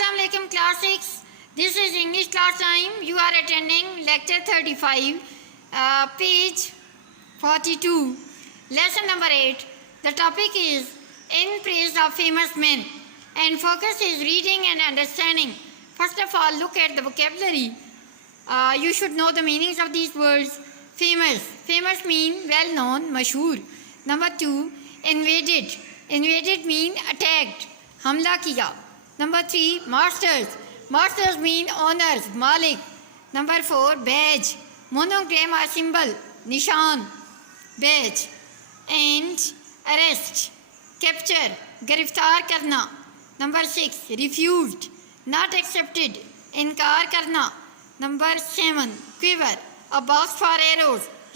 Assalamu alaikum class 6. This is English class time. You are attending lecture 35, page 42, lesson number 8. The topic is in praise of famous men and focus is reading and understanding. First of all, look at the vocabulary. You should know the meanings of these words. Famous. Famous mean well known, mashhoor. Number 2, invaded. Invaded mean attacked, hamla kiya. Number 3, masters. Masters mean owners, malik. Number 4, badge. Monogram or symbol, nishan, badge. And arrest, capture, giriftar karna. Number 6, refused, not accepted, inkar karna. Number 7, quiver, a box for arrows,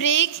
break,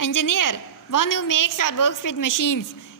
Engineer, one who makes or works with machines,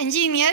engineer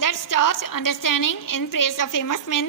let's start understanding in praise of famous men,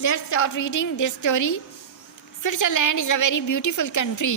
Let's start reading this story. Switzerland is a very beautiful country.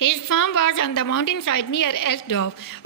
His farm was on the mountain side near Elsdorf.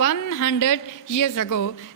100 years ago,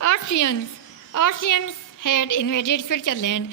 Austrians had invaded Switzerland.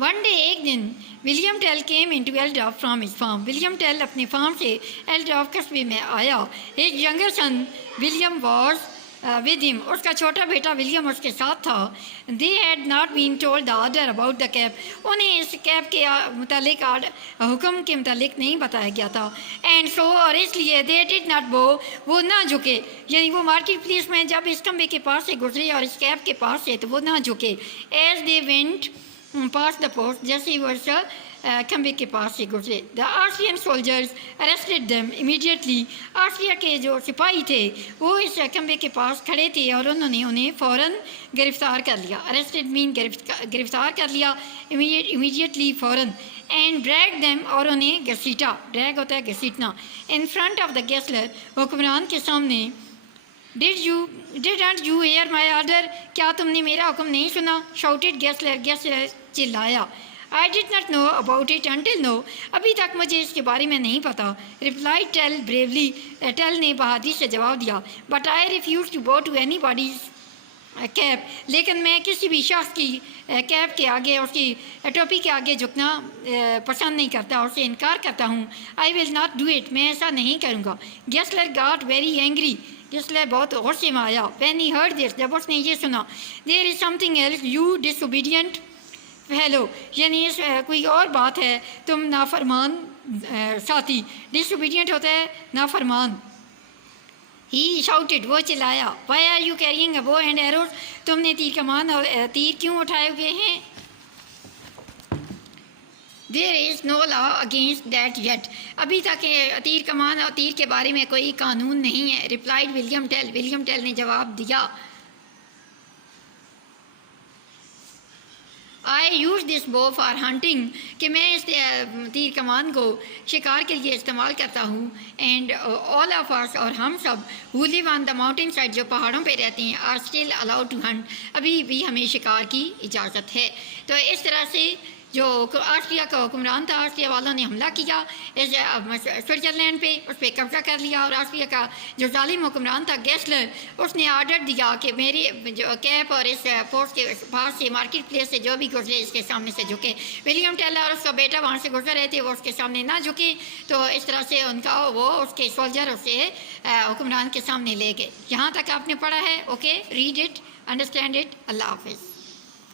One day ایک دن William Tell came in to Altdorf from his farm. William Tell اپنی farm سے Altdorf قصبے میں آیا. ایک younger son William was with him. اس کا چھوٹا بیٹا ولیم اس کے ساتھ تھا. They had not been told the order about the cap. انہیں اس کیپ کے متعلق حکم کے متعلق نہیں بتایا گیا تھا. اینڈ سو اور اس لیے دے ڈڈ ناٹ بو, وہ نہ جھکے. یعنی وہ مارکیٹ پلیس میں جب اس کھمبے کے پاس سے گزرے اور اس کیپ کے پاس سے تو وہ نہ جھکے. As they went past the post, جیسے وہ کھمبے کے پاس سے گزرے. The Austrian soldiers arrested them immediately. Austria کے جو سپاہی تھے وہ اس کھمبے کے پاس کھڑے تھے اور انہوں نے انہیں فوراً گرفتار کر لیا. اریسٹڈ مین گرفتار کر لیا, امیڈیٹلی فوراً. اینڈ ڈریگ دیم, اور انہیں گھسیٹا. ڈریگ ہوتا ہے گھسیٹنا. In front of the Gessler, حکمران کے سامنے. Didn't you hear my order? کیا تم نے میرا حکم نہیں سنا؟ shouted Gessler. گیسلر چلایا. I did not know about it until now. ابھی تک مجھے اس کے بارے میں نہیں پتا. replied Tell bravely. ٹیل نے بہادری سے جواب دیا. But I refuse to bow to anybody's cap. لیکن میں کسی بھی شخص کی کیپ کے آگے, اس کی ٹوپی کے آگے جھکنا پسند نہیں کرتا, اس سے انکار کرتا ہوں. I will not do it. میں ایسا نہیں کروں گا. Gessler got very angry. Gessler بہت غصے میں آیا. when he heard this, جب اس نے یہ سنا. there is something else, you disobedient fellow. یعنی اس کوئی اور بات ہے, تم نافرمان ساتھی. disobedient ہوتا ہے نافرمان. he shouted, وہ چلایا. why are you carrying a bow and arrows? تم نے تیر کمان اور تیر کیوں اٹھائے ہوئے ہیں؟ there is no law against that yet. ابھی تک تیر کمان اور تیر کے بارے میں کوئی قانون نہیں ہے. replied William tell. William tell نے جواب دیا. I use this bow for hunting. کہ میں اس تیر کمان کو شکار کے لیے استعمال کرتا ہوں. and all of us, اور ہم سب, who live on the mountain side, جو پہاڑوں پہ رہتے ہیں, are still allowed to hunt. ابھی بھی ہمیں شکار کی اجازت ہے. تو اس طرح سے جو آسٹریا کا حکمران تھا, آسٹریا والوں نے حملہ کیا اس سوئٹزرلینڈ پہ, اس پہ قبضہ کر لیا. اور آسٹریا کا جو ظالم حکمران تھا گیسلر, اس نے آرڈر دیا کہ میری جو کیپ اور اس پوسٹ کے پاس سے مارکیٹ پلیس سے جو بھی گزرے اس کے سامنے سے جھکے. ولیم ٹیل اور اس کا بیٹا وہاں سے گزر رہے تھے, وہ اس کے سامنے نہ جھکے. تو اس طرح سے ان کا وہ اس کے سولجر اسے حکمران کے سامنے لے گئے. یہاں تک آپ نے پڑھا ہے. Okay, read it, understand it. اللہ حافظ.